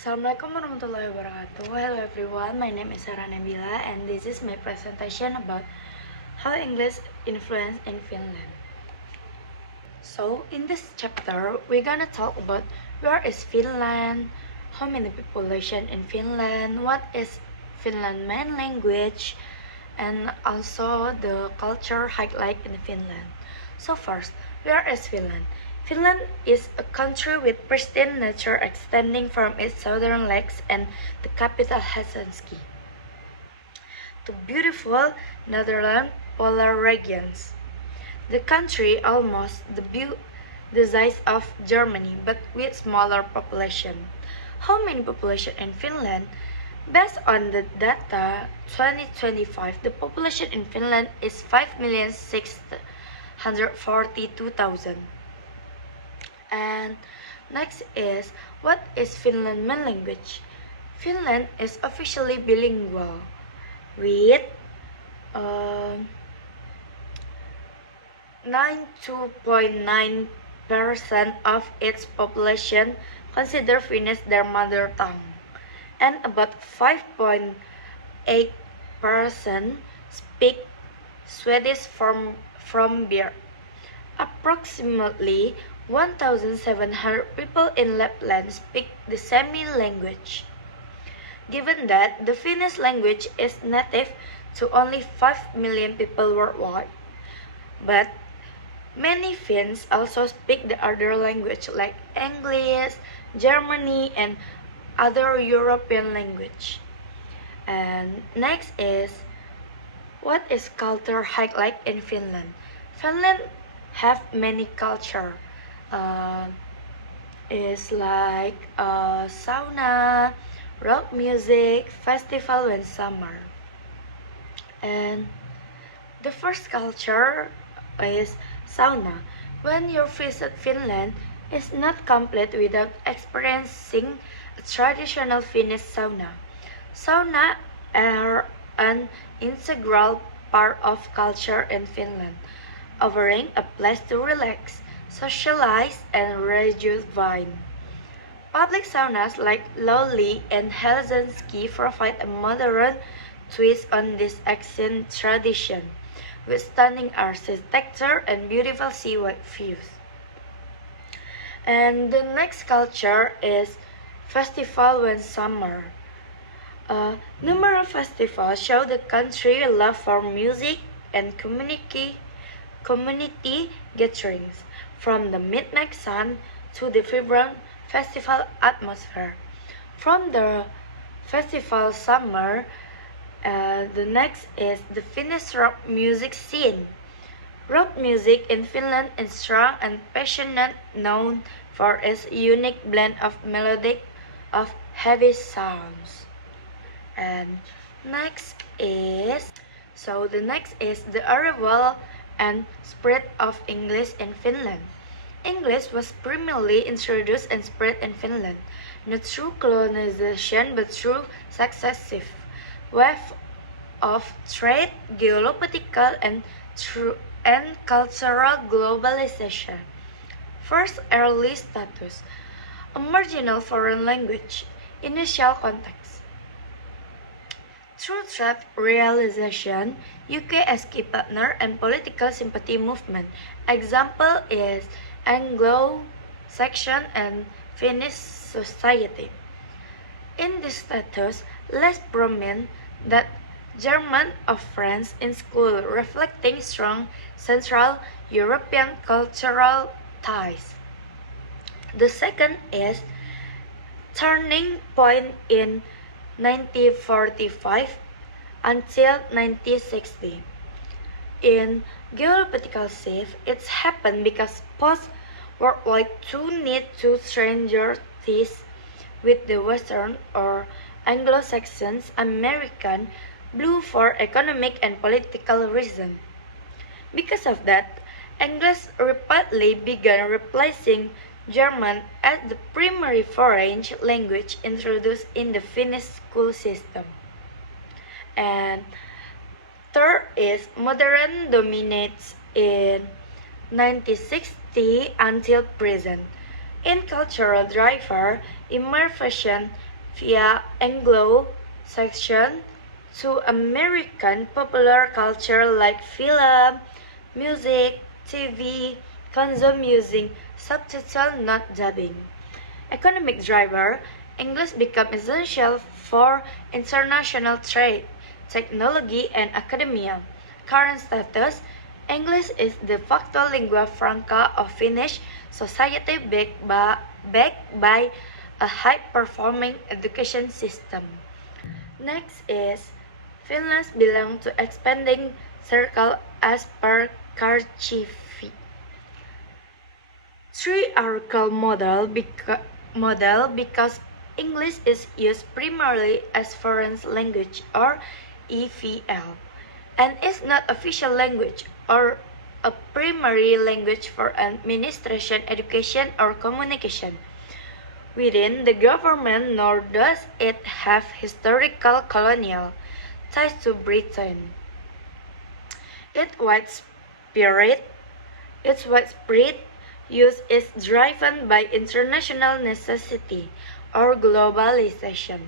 Assalamualaikum warahmatullahi wabarakatuh. Hello everyone, my name is Sarah Nabila and this is my presentation about how English influence in Finland. So in this chapter, we're gonna talk about where is Finland, how many population in Finland, what is Finland main language, and also the culture highlight in Finland. So first, where is Finland? Finland is a country with pristine nature extending from its southern lakes and the capital Helsinki to beautiful Netherlands polar regions. The country almost the size of Germany but with smaller population. How many population in Finland? Based on the data 2025, the population in Finland is 5,642,000. And next is, what is Finland main language? Finland is officially bilingual with 92.9% of its population consider Finnish their mother tongue, and about 5.8% speak Swedish from birth. Approximately 1,700 people in Lapland speak the Sami language. Given that the Finnish language is native to only 5 million people worldwide, but many Finns also speak the other language like English, Germany, and other European language. And next is, what is culture highlight in Finland? Finland have many culture. Is like sauna, rock music, festival when summer. And the first culture is sauna. When you visit Finland, it's not complete without experiencing a traditional Finnish sauna. Sauna are an integral part of culture in Finland, offering a place to relax, socialize, and rejuvenate. Public saunas like Lowly and Helsinki provide a modern twist on this ancient tradition, with stunning architecture and beautiful seawide views. And the next culture is festival when summer. Numerous festivals show the country's love for music and community gatherings, from the midnight sun to the vibrant festival atmosphere. From the festival summer, the next is the Finnish rock music scene. Rock music in Finland is strong and passionate, known for its unique blend of melodic of heavy sounds. And the next is the arrival and spread of English in Finland. English was primarily introduced and spread in Finland, not through colonization but through successive waves of trade, geopolitical, and cultural globalization. First, early status. A marginal foreign language. Initial context. Through trade realization, UK as key partner and political sympathy movement. Example is Anglo-Saxon and Finnish society. In this status, less prominent that German of French in school, reflecting strong Central European cultural ties. The second is turning point in 1945 until 1960. In geopolitical shift, it's happened because post-World War II need to stranger ties with the Western or Anglo-Saxons, American, blue for economic and political reasons. Because of that, English rapidly began replacing German as the primary foreign language introduced in the Finnish school system. And third is modern dominates in 1960 until present. In cultural driver, immersion via Anglo-Saxon to American popular culture like film, music, TV, consume using subtitle not dubbing. Economic driver, English become essential for international trade, technology, and academia. Current status, English is de facto lingua franca of Finnish society backed by a high-performing education system. Next is Finland belong to expanding circle as per Karchifi. Triarchal model because English is used primarily as foreign language or EFL and is not official language or a primary language for administration, education, or communication within the government, nor does it have historical colonial ties to Britain. Its widespread use is driven by international necessity or globalization,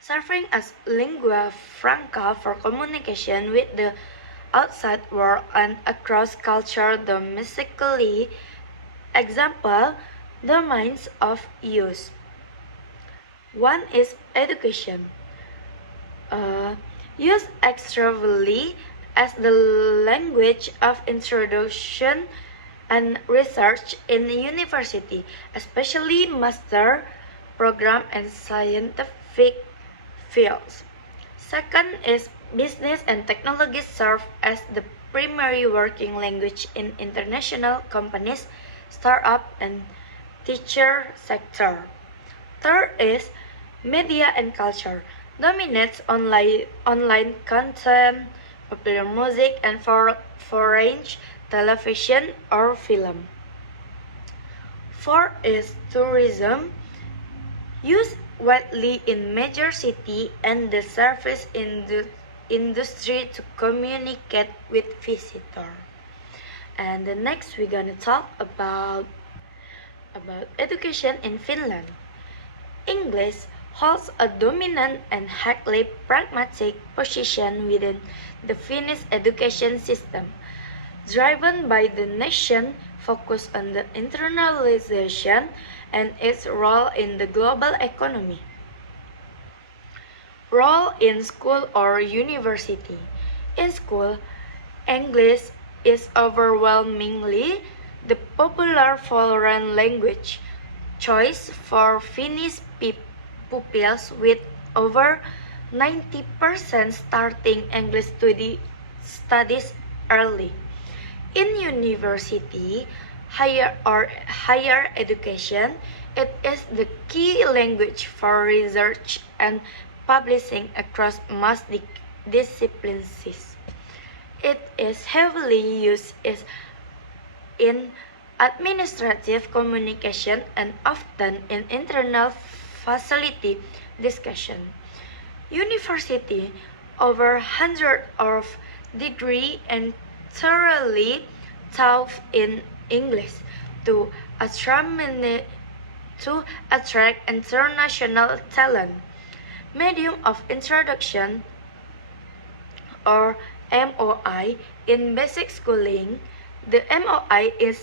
serving as lingua franca for communication with the outside world and across culture domestically. Example, domains of use. One is education. Used extensively as the language of introduction and research in university, especially master program and scientific fields. Second is business and technology serve as the primary working language in international companies, startup and teacher sector. Third is media and culture, dominates online content, popular music, and foreign television or film. Fourth is tourism, used widely in major city and the service industry to communicate with visitors. And the next we're gonna talk about education in Finland. English holds a dominant and highly pragmatic position within the Finnish education system, driven by the nation's focus on the internationalization and its role in the global economy. Role in school or university. In school, English is overwhelmingly the popular foreign language choice for Finnish pupils, with over 90% starting English studies early. In university, higher education, it is the key language for research and publishing across most disciplines. It is heavily used in administrative communication and often in internal facility discussion. University, over hundreds of degree entirely taught in English to attract international talent. Medium of introduction or MOI in basic schooling. The MOI is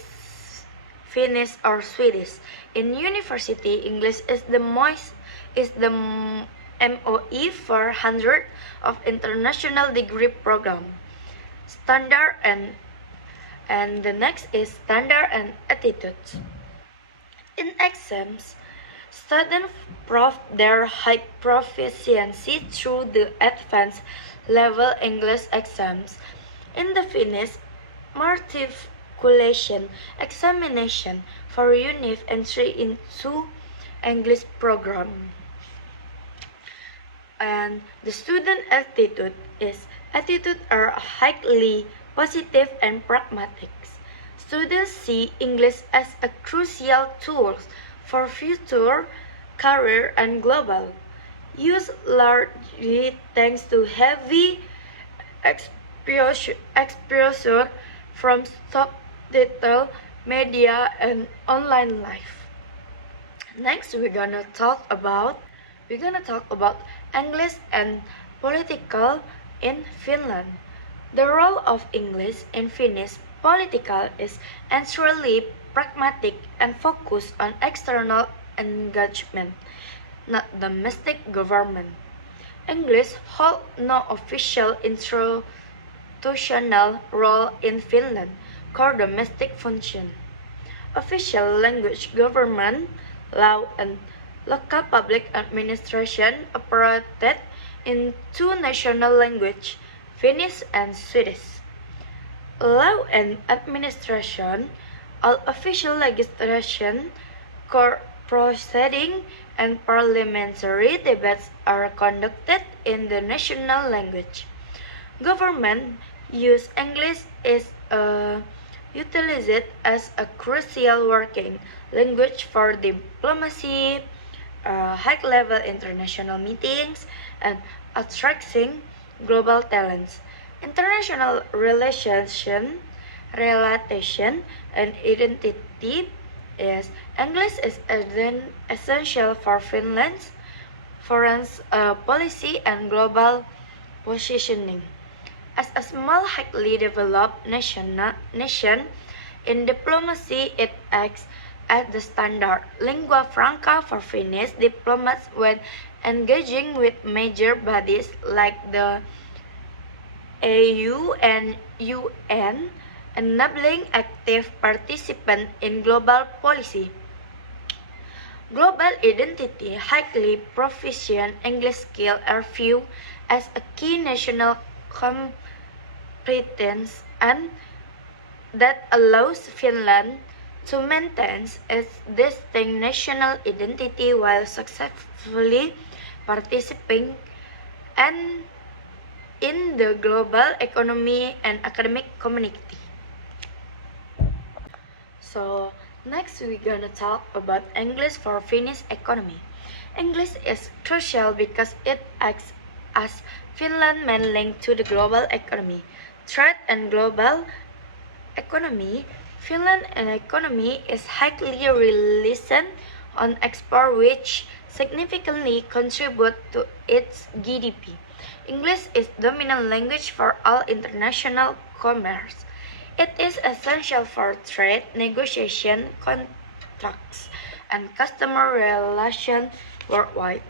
Finnish or Swedish. In university, English is the MOE for hundreds of international degree program. Standard and the next is standard and attitudes. In exams, students prove their high proficiency through the advanced level English exams. In the Finnish matriculation examination for UNIF entry into English program. And the student attitude are highly positive and pragmatic. Students see English as a crucial tool for future career and global use, largely thanks to heavy exposure from subtitle media, and online life. Next, we're gonna talk about English and political in Finland. The role of English in Finnish political is entirely pragmatic and focused on external engagement, not domestic government. English holds no official institutional role in Finland, core domestic function. Official language government, law, and local public administration operated in two national languages, Finnish and Swedish. Law and administration, all official legislation, court proceeding, and parliamentary debates are conducted in the national language. Government use English is utilized as a crucial working language for diplomacy, high-level international meetings, and attracting global talents. International relatation, and identity is English is essential for Finland's foreign policy and global positioning. As a small, highly developed nation in diplomacy, it acts as the standard lingua franca for Finnish diplomats when engaging with major bodies like the AU and UN, enabling active participation in global policy. Global identity, highly proficient English skills are viewed as a key national competence and that allows Finland to maintain its distinct national identity while successfully participating and in the global economy and academic community. So next we're gonna talk about English for Finnish economy. English is crucial because it acts as Finland's main link to the global economy. Trade and global economy. Finland's economy is highly reliant on export, which significantly contribute to its GDP. English is dominant language for all international commerce. It is essential for trade, negotiation, contracts, and customer relations worldwide.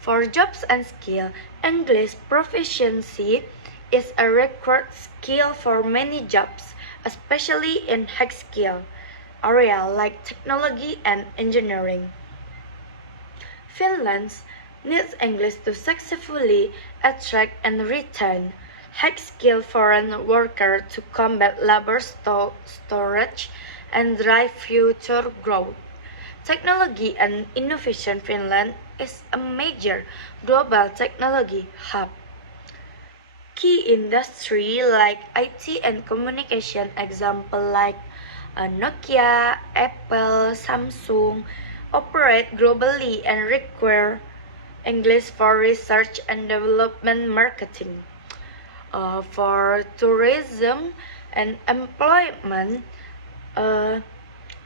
For jobs and skill, English proficiency is a required skill for many jobs, especially in high-skill areas like technology and engineering. Finland needs English to successfully attract and retain high-skilled foreign workers to combat labor shortage and drive future growth. Technology and innovation. Finland is a major global technology hub. Key industry like IT and communication, example like Nokia, Apple, Samsung, operate globally and require English for research and development marketing. For tourism and employment,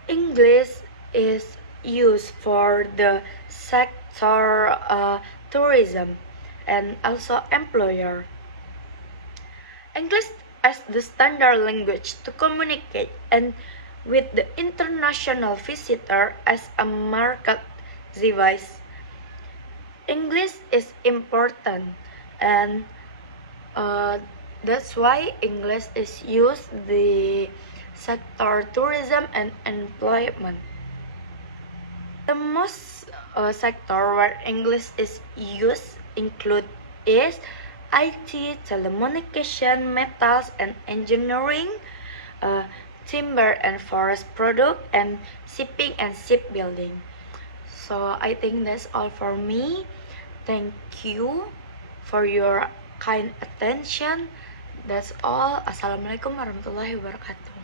English is used for the sector tourism and also employer. English as the standard language to communicate and with the international visitor as a market device. English is important and that's why English is used the sector tourism and employment. The most sector where English is used include is IT, telecommunication, metals and engineering, timber and forest product, and shipping and shipbuilding. So I think that's all for me. Thank you for your kind attention. That's all. Assalamualaikum warahmatullahi wabarakatuh.